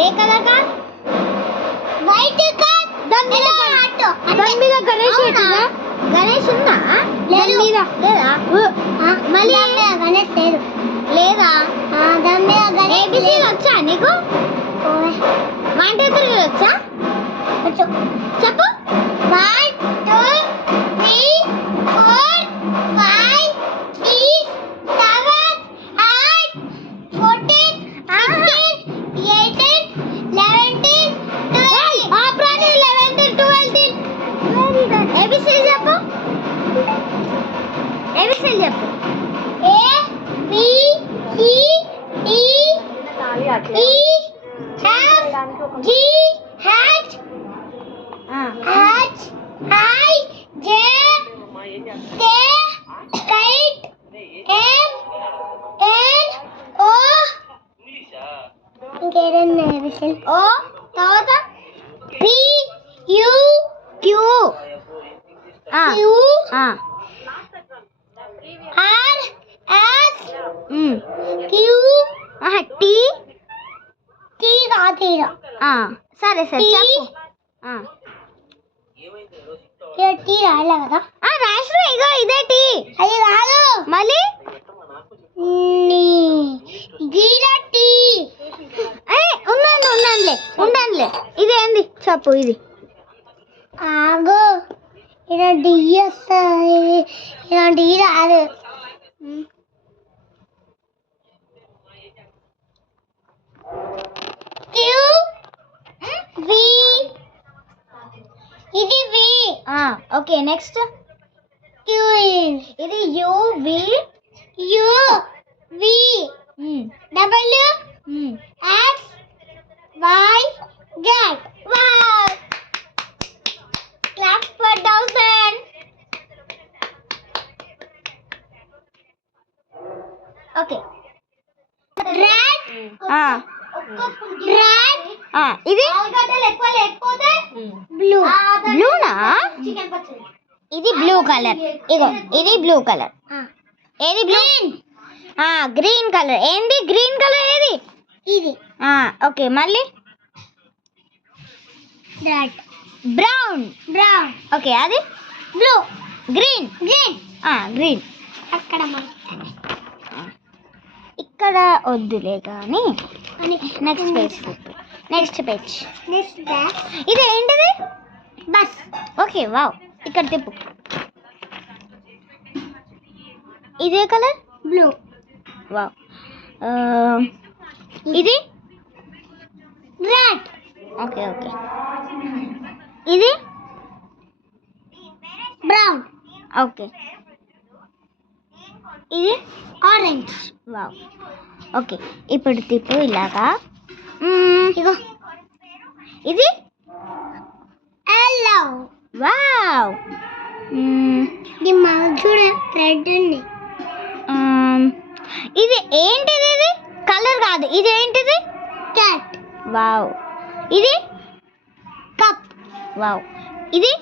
ఏ colour car? White car. దాని మీద గణేష్ పెట్టినా? గణేష్ ఉన్నా దాని మీద లేదా? మళ్ళీ గణేష్ లేదు లేదా? దాని మీద గణేష్. ఏబిసి వచ్చా నీకు? 1 2 3 వచ్చా? వచ్చు. చెప్పు. 1 2 3 4 5 6 7 8 14 15 18 17 12. ఆప్రాని 11 12. ఏబిసి చెప్పు. ఏబిసి చెప్పు. A B C D E F G H I J K L M N O. ఇంకేదన్నా విషయం? ఓ తర్వాత P U Q R S Q T T రాతీరా. సరే సరే చెప్పు. టీ రాయలే కదా? రాసిన. ఇగో ఇదే టీ. అది కాదు మళ్ళీ జీరా టీ. ఉండండిలే. ఇది ఏంది చెప్పు. ఇది ఆగు. ఇలా డి వస్తుంది. ఇలా డి రాదు. ఇది వి. Okay next. ఇది U V W X Y Z. Wow. Clap for 1000. Okay. Red. ఇది బ్లూ. బ్లూనా? ఇది బ్లూ కలర్. ఇగో ఇది బ్లూ కలర్. ఏది బ్లూ? Green colour. ఏంది గ్రీన్ కలర్? ఏది ఇది? ఓకే మళ్ళీ బ్రౌన్. ఓకే అది బ్లూ. గ్రీన్. గ్రీన్ అక్కడ ఇక్కడ వద్దులే కానీ నెక్స్ట్ పేజ్. ఇది ఏంటిది? బస్. Okay wow. ఇక్కడ తిప్పు. ఇదే కలర్ బ్లూ. వావ్. ఇది రెడ్. ఓకే ఇది బ్రౌన్. ఓకే ఇది ఆరెంజ్. వావ్. ఓకే ఇప్పుడు తిప్పు ఇలాగా. ఇగో ఇది ఎల్లో. వావ్. ఇది చూడ రెడ్ ఉంది. ఇది ఏంటిది? ఇది కలర్ కాదు. ఇది ఏంటిది? క్యాట్. వావ్. ఇది కప్. వావ్. ఇది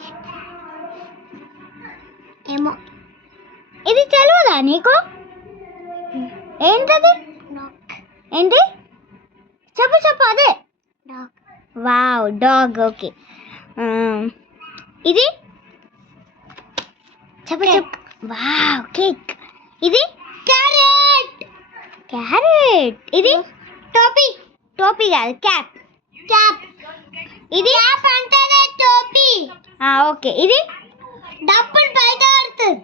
ఏమో. ఇది తెలియదా నీకు? ఏంటది? ఏంటి చెప్పు. అదే వావ్ డాగ్. ఓకే ఇది చెప్పు. Wow cake. ఇది క్యారెట్. ఇది టోపీ కాదు క్యాప్. ఇది క్యాప్ అంటేనే టోపీ. ఓకే ఇది డబ్బులు బయట పడుతుంది.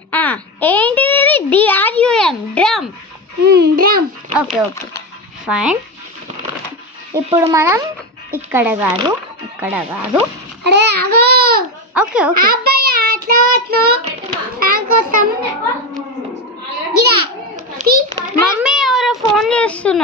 ఏంటిది? ఇది DRUM డ్రమ్. Okay fine. ఇప్పుడు మనం ఇక్కడ కాదు. అరే ఆగు. ఓకే అబ్బాయి అట్లా మమ్మీ ఎవరో ఫోన్ చేస్తున్నారు.